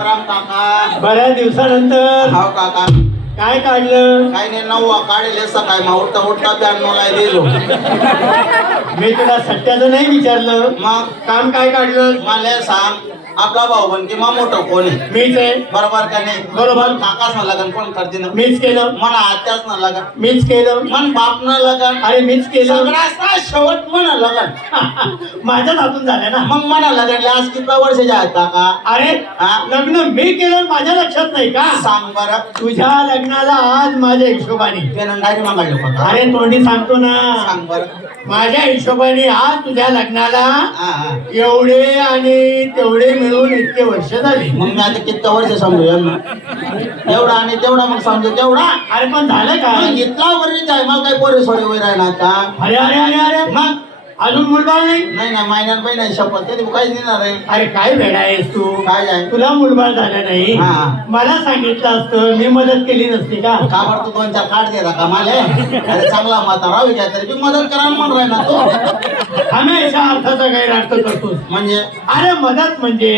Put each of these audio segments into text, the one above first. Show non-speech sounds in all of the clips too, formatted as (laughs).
राम राम काका. बऱ्याच दिवसानंतर. हाव काका. काय काढलं? काही नाही नऊ काढले सकाळी. मग उठता उठता ब्याण्णव ला दिलो मी तुला सत्याचं नाही विचारलं. मग? काम काय काढलं? मला सांग. आपला भाऊ बनकी मा मोठं कोण आहे? मीच आहे. बरोबर का नाही? बरोबर. काकाच ना लगन कोण करते ना? मीच केलं. म्हणा आत्याच ना लगन. मीच केलं. मन बाप न लगन. अरे मीच केलं. सगळ्याच शेवट म्हणा लगन. (laughs) माझ्याच हातून झालं ना? मग म्हणा लगन आज किती वर्षाचे आहेत काका? अरे? लग्न मी केलं माझ्या लक्षात नाही का? सांग बरं. तुझ्या लग्नाला आज माझ्या हिशोबाने. मागायला होता अरे तोंडी सांगतो ना. सांग बरं. माझ्या हिशोबाने आज तुझ्या लग्नाला एवढे आणि तेवढे मिळून इतके वर्ष झाली. मग मी आता किती वर्ष समजू यांना? एवढा आणि तेवढा मग समजू तेवढा अरे पण झालं मग काय इतका वरीच आहे. मग काय पोरे सोडे वय राहणार का अरे अरे अरे अरे. मग अजून मुलबाळ नाही? नाही नाही महिन्यात महिन्यात शपथ. ते काहीच देणार आहे. अरे काय वेळ आहेस तू? काय आहे? तुला मुलबाळ झालं नाही. हा, हा. मला सांगितलं असतं मी मदत केली नसती का? का बरं तू दोन चार कार्ड दे का माले? अरे चांगला म्हातारा घ्या तरी बी मदत करा म्हणून राहिला तो. हमेशा अर्थाचा गैरअर्थ करतोस. म्हणजे? अरे मदत म्हणजे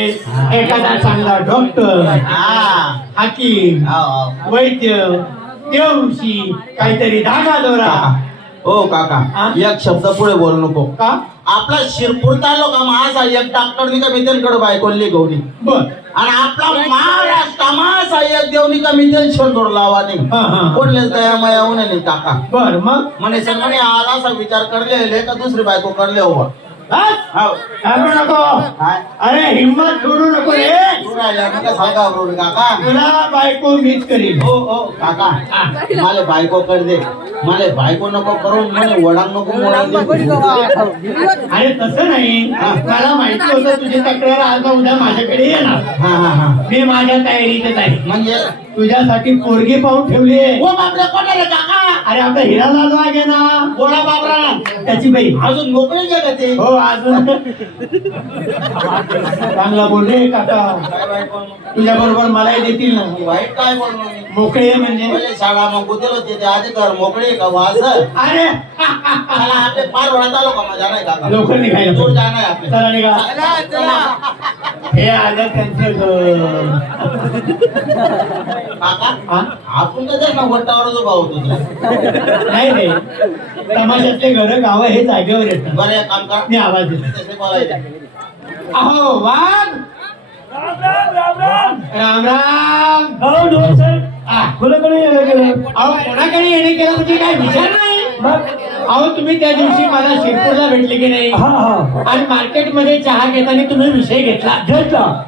एखादा चांगला डॉक्टर हा. हाकीम हाव, हाव. वैद्य देवऋषी काहीतरी धागा दोरा. ओ काका. हा? एक शब्द पुढे बोलू नको. का? आपला शिरपूर तालुका माझा एक डॉक्टरनी का मितेनकडे बायकोली गौरी. बर. आणि आपला महाराष्ट्र माझा एक देवनी का शोधून लावा नाही हा हा. कोणलेच दया मया होणे नाही काका. बर मग? म्हणे सर म्हणे आज असा विचार करले का दुसरी बायको करले हो. घाबरू नको. अरे हिंमत सोडू नको रे. बरोबर काका. तुला बायको मीच करील हो हो काका. मला बायको कर दे. मला बायको नको करून म्हणे वडांग नको अरे तसं नाही. मला माहिती होतं तुझी तक्रार आज उद्या माझ्याकडे येणार. हा हा हा. मी माझ्या तयारीतच आहे. म्हणजे तुझ्यासाठी पोरगी पाहून ठेवली ओ बापरे काका अरे आपला हिरा लालो आहे ना. बोला बाबरा त्याची बाई. अजून मोकळे ते? हो अजून. चांगला बोल रे काका. तुझ्या बरोबर मलाही देतील ना. वाईट काय बोललो मी? मोकळे म्हणजे? पहिले शाळा मग गुदेल होते ते आधी कर मोकळे का वास अरे! मला आपले पार वडात आलो का माझा नाही काका लवकर निघायला दूर. जाणार आपले. चला निघा. हे आलं त्यांचं घर. काका हा? आपण तर ना वट्टावर जो भाऊ होतो. नाही रे. समाजातले घर गाव हे जागेवर येतात. बरं एक काम कर. मी आवाज देतो. तसे बोलायचं. अहो वाघ! राम राम हो ढोल साहेब आ, कोणाकडे येणं केलं? अहो कोणाकडे येणे केलं म्हणजे काय विचार नाही. अहो तुम्ही त्या दिवशी मला शिरपूरला भेटले की नाही? हा हा. आणि मार्केटमध्ये चहा घेताना तुम्ही विषय घेतला. घेतला.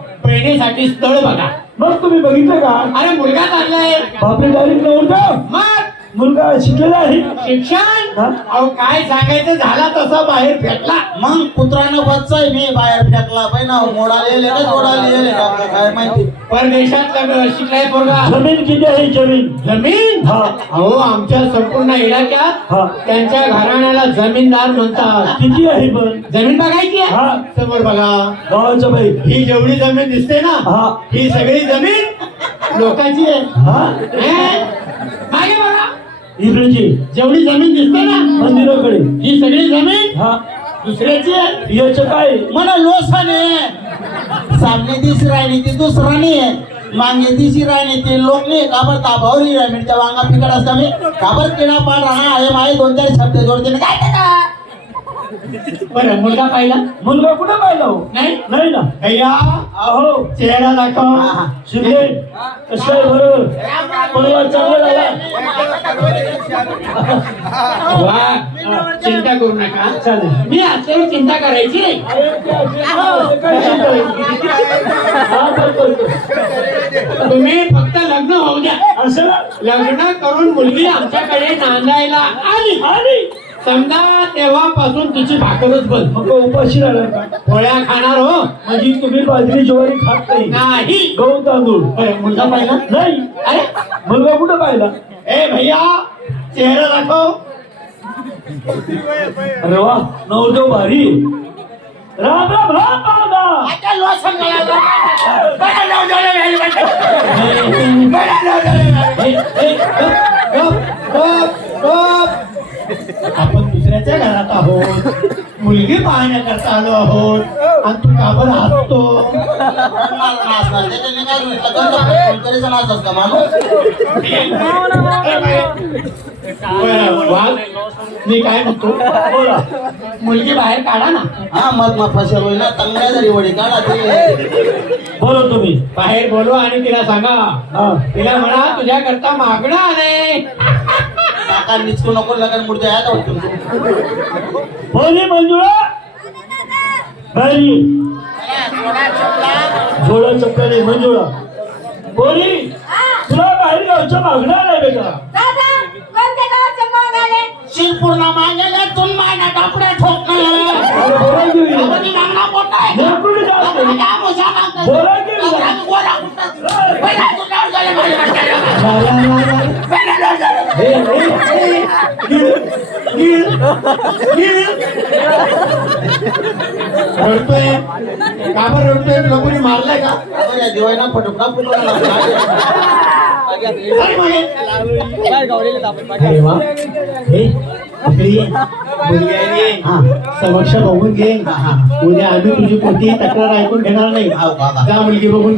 स्थळ बघा. मग तुम्ही बघितलं का? अरे मुलगा चाललाय. बापरे डायरेक्ट नव्हतं मग? मुलगा शिकलेला आहे. शिक्षण? अहो काय सांगायचं? झाला तसा बाहेर फेकला. मग पुत्रानं बच्चाय मी बाहेर फेकला. पाहिजे ना मोडाला का आपल्याला काय माहिती? परदेशात शिकलाय पोरगा. जमीन किती आहे जमीन? जमीन? हा. अहो आमच्या संपूर्ण इलाक्यात हा. त्यांच्या घराण्याला जमीनदार म्हणतात. किती आहे पण? जमीन बघायची आहे? हा. समोर बघा. गावाचं बाई. ही जेवढी जमीन दिसते ना हा. ही सगळी जमीन लोकांची आहे. हा. हे? इकडेची जेवढी जमीन दिसते ना मंदिराकडे ही सगळी जमीन? हा. दुसऱ्याची आहे? याचं काय? म्हणा लोसाने सामने दिस राहिली ती दुसराने मागे दिशी राहिली ते लोक नाही काबर ताबावरी मिरच्या वांगा पिकड असता मी? काबर किडा पाड राहणार आहे माये दोन चार शब्द जोडते ना काय? बरं मुलगा पाहिला? मुलगा कुठे पाहिला हो? नाही? नाही ना. भैया? अहो चेहरा दाखव. शिंदे कसं आहे बरोबर परिवार चांगला झाला. वा. चिंता करू नका. चालेल. मी असल्यावर चिंता करायची. तुम्ही फक्त लग्न होऊ द्या. असं? लग्न करून मुलगी आमच्याकडे नांदायला आली. आली. समजा तेव्हापासून तिची भाकरच बंद मग उपाशी राहणार का पोळ्या खाणार हो म्हणजे तुम्ही बाजरी ज्वारी खात नाही नाही गहू तांदूळ बरं, मुलगा पाहिला नाही अरे मुलगा कुठं पाहिला ए भैया चेहरा दाखव अरे वा नवरदेव भारी राम राम राम बाबा आता लोसंगाला बरं नाव झालं नाही बाई. बरं, जाऊ दे. ए, ए, गप, गप, गप, गप. आपण दुसऱ्या शेजारच्या घरात आहोत मुलगी पाहण्याकरता आलो आहोत. आणि तू का बरं हसतो? मी काय म्हणतो? बोला मुलगी बाहेर काढा ना. हा मग मग फसेल होईल ना तंगड्या जरी वडी काढा ते बोलो तुम्ही. बाहेर बोलवा आणि तिला सांगा. तिला म्हणा तुझ्याकरता मागणं आलंय काका निचकू नको लगन मुडते आहे का बोली मंजुळा. बाहेर थोडा चक्कर आहे मंजुळा. बोली. तुला बाहेर गावच्या मागणार आहे बेटा. शिरपूरला मागेले तुम बोला की रडतोय का बरं रडतोय तुला कोणी मारलाय का आता फटका समक्ष बघून घे उद्या आम्ही तुझी कोणतीही तक्रार ऐकून घेणार नाही का मुलगी बघून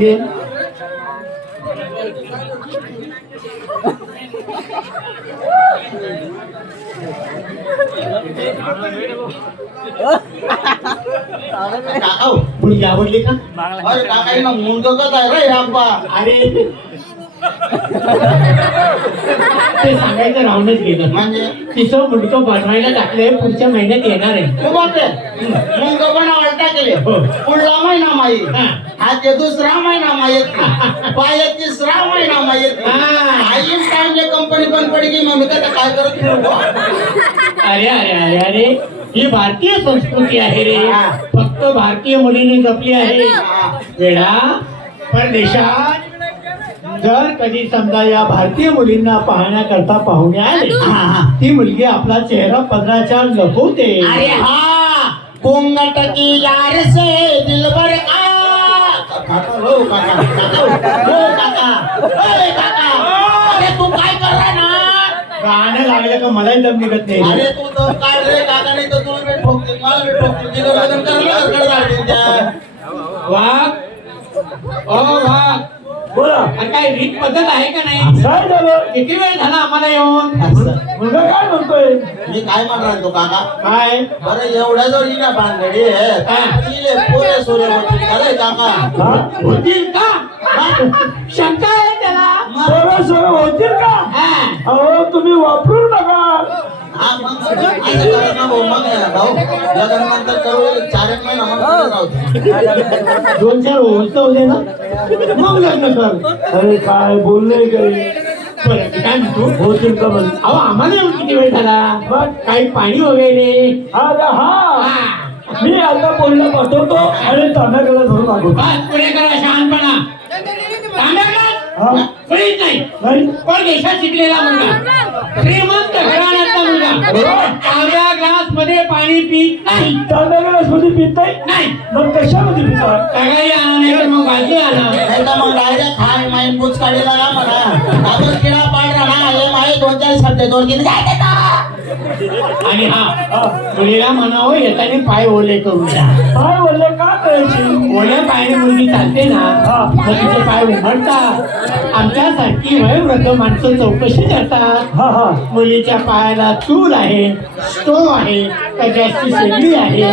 काका. मुलगी आवडली का? अरे आहे रे आप्पा? अरे. ते सांगायचं राहूनच गेलं. म्हणजे? तिचं मुंडकं बनवायला टाकलंय पुढच्या महिन्यात येणार आहे. मुंडकं बनवायला टाकले हो. पुढला महिना माई हा. हा ते दुसरा महिना माहीत पाय तिसरा महिना माहीत हा. आईच टाइमले कंपनी बंद पडी की मग मी आता काय करत? अरे अरे अरे अरे ही भारतीय संस्कृती आहे रे. फक्त भारतीय मुलीने जपली आहे. वेळा परदेशात जर कधी समजा या भारतीय मुलींना पाहण्याकरता पाहुणे आले हा, हा. ती मुलगी आपला चेहरा पदराच्या लपवते हा कोंगट की यार से दिलबर का काका हो काका काका हो काका। अरे तू काय करला ना? गाणं लागलं का मलाही दम निघत नाही. अरे तू तर काय रे काका? नाही तर तुला मी ठोकते मला मी ठोकते. तिथं वजन त्या? वाघ? ओ वाघ बोला. अरे काय रीत पद्धत आहे का नाही? किती वेळ झाला आम्हाला येऊन? काय म्हणतोय? मी काय म्हणणार तो काका? काय? बरं एवढ्या जवळ ना भानगडी आहे पोरे सोरे होती अरे काका. हा? होतील का? शंका आहे त्याला. सोळा होतील का? हा. अहो तुम्ही वापरून बघा मग? असं करा ना भाऊ. मग या भाऊ लग्न नंतर करू. चार एक महिना मग पुढे राहू दोन चार होत होते ना. मग लग्न कर. अरे काय बोलले काही काय म्हणतो होतील का म्हणे अहो आम्हाला येऊन किती वेळ झाला मग? काही पाणी वगैरे अरे हा हा. मी आता बोलणं पाठवतो आणि धरून बस पुढे करा शहाणपणा हा कोणीच नाही नाही परदेशात शिकलेला मुलगा श्रीमंत घराण्यातला मुलगा तांब्या ग्लासमध्ये पाणी पित नाही. तांब्याकडे मध्ये पित नाही? नाही. मग कशामध्ये पितात सगळी आणा नाही तर मग बाजू आणा. नाही तर मग डायरेक्ट हाय माईन पुच काढीला या म्हणा आपण किडा पाड राहणार हे माही दोन चार शब्द दोन तीन काय देता आणि हा मुलीला म्हणावं येताना पाय ओले करून द्या काय बोलले का करायची? ओल्या पायाने मुलगी चालते ना मग तिचे पाय उमडतात आमच्यासारखी वयोवृद्ध माणसं चौकशी करतात. हा हा. मुलीच्या पायाला चूल आहे स्टोव आहे का गॅसची शेगडी आहे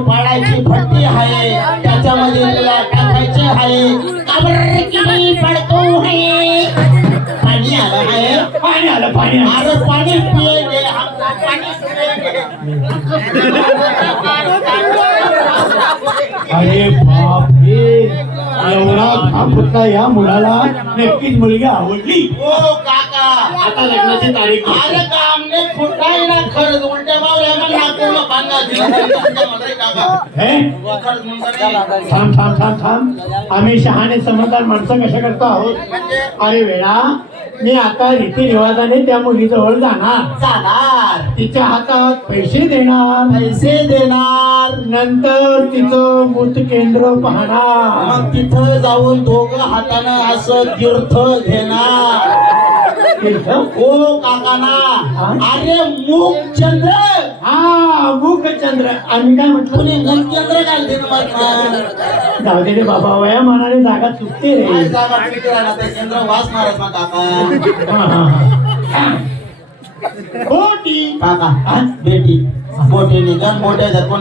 पाडायची फट्टी आहे त्याच्यामध्ये तिला टाकायचे आहे. पडतो आहे पाणी आलं आहे पाणी आलं. पाणी अरे पाणी हम पाणी अरे फुटला या मुलाला नक्कीच मुलगी आवडली. ओ काका. आता लग्नाची तारीख अरे होती. कामने फुटाई ना खरंच. उलट्या मावल्या मग नागपूरला बांधा दिला. हे? थांब थांब थांब थांब. आम्ही शहाणे समजदार माणसं कशा करतो आहोत? म्हणजे? अरे वेळा मी आता रीतिरिवाजाने त्या मुलीजवळ जाणार. जाणार. तिच्या हातात पैसे देणार. पैसे देणार. नंतर तिचं मूत केंद्र पाहणार. मग तिथं जाऊन दोघं हातानं असं तीर्थ घेणार. तीर्थ? ओ काकाना. हा? अरे मुख चंद्र! हा मुखचंद्र. आम्ही काय म्हटलं? केंद्र घालते ना मग जाऊ दे रे बाबा वया मानाने जागा चुकते रे. काय जागा किती राहणार ते केंद्र वास मारत मग काका. हा, हा, हा. खोटी काका बेटी मोठे निघन मोठे जर कोणी